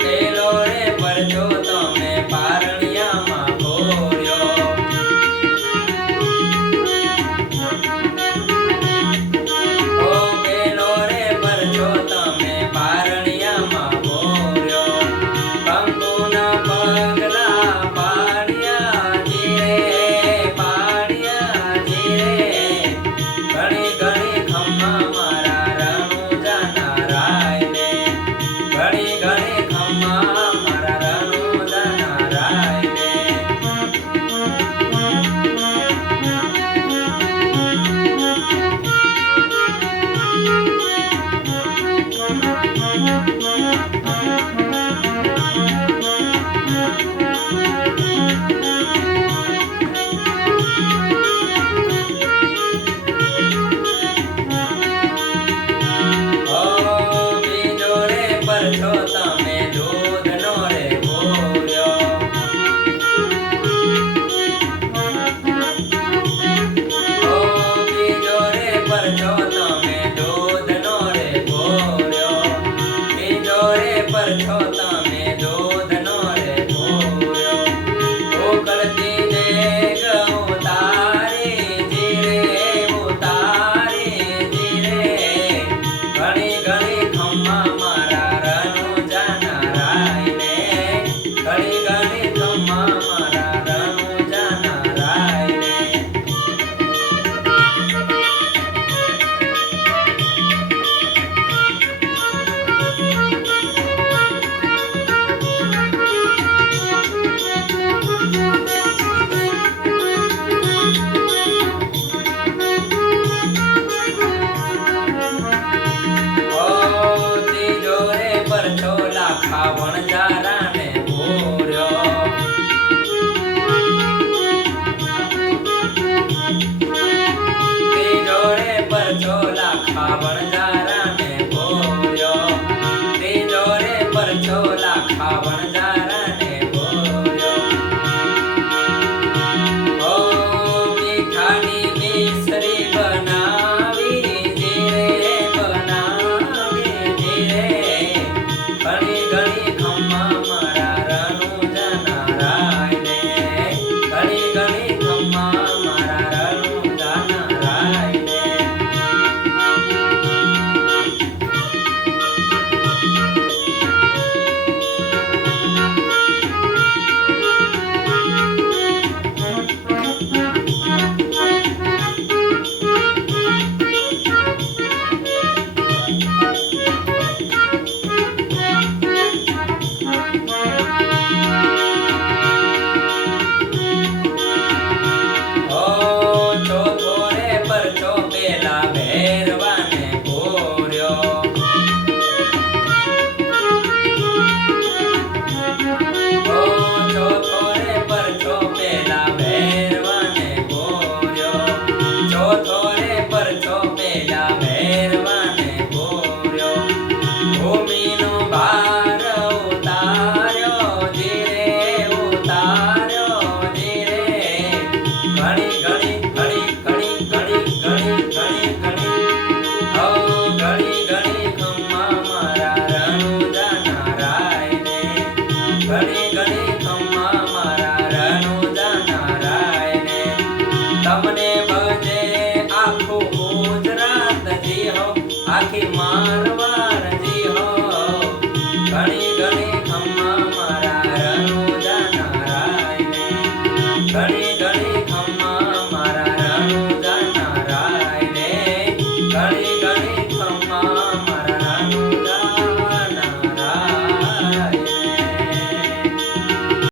પેલો રે પરચો તમે પારણિયામાં ભોર્યો. પેલો રે પરચો તમે પારણિયામાં ભોર્યો. કંકુના પગલા પાડ્યા જીરે, પાડ્યા જીરે. ઘણી ઘણી ખમ્મા મારા રણુજાના રાયને. ઘણી ઘણી ખમ્મા મારા રણુજાના રાયને. બીજો રે પરચો તમે દૂધનો રે ભોર્યો. બીજો રે પરચો તમે દૂધનો રે ભોર્યો. બીજો રે પરચો તમે દૂધનો રે ભોર્યો. ઉકળતી દેગ ઉતારી જીરે, ઉતારી જીરે. ઘણી ઘણી ખમ્મા મારા રણુજાના રાયને. ઘણી ઘણી ખમ્મા મારા રણુજાના રાયને. ત્રીજો રે પરચો લાખા વણજારાને ભોર્યો. ત્રીજો રે પરચો લાખા વણજારાને ભોર્યો. ત્રીજો રે પરચો લાખા વણજારાને ભોર્યો. મીઠાની મિસરી બનાવી જીરે, બનાવી જીરે. ઘણી ઘણી ખમ્મા મારા રણુજાના રાયને. ઘણી ઘણી ખમ્મા મારા રણુજાના રાયને. ચોથો રે પરચો પેલા ભેરવાને ભોર્યો. ચોથો રે પરચો પેલા ભેરવાને ભોર્યો. ચોથો રે પરચો પેલા ભેરવાને ભોર્યો. ભૂમિનો ભાર ઉતાર્યો જીરે, ઉતાર્યો જીરે. ઘણી ઘણી ઘણી ઘણી ઘણી ઘણી ઘણી ઘણી. ઘણી ઘણી ખમ્મા મારા રણુજાના રાયને. ઘણી ઘણી ખમ્મા મારા રણુજાના રાયને. તમને ભજે આખું ગુજરાત જી હો, આખી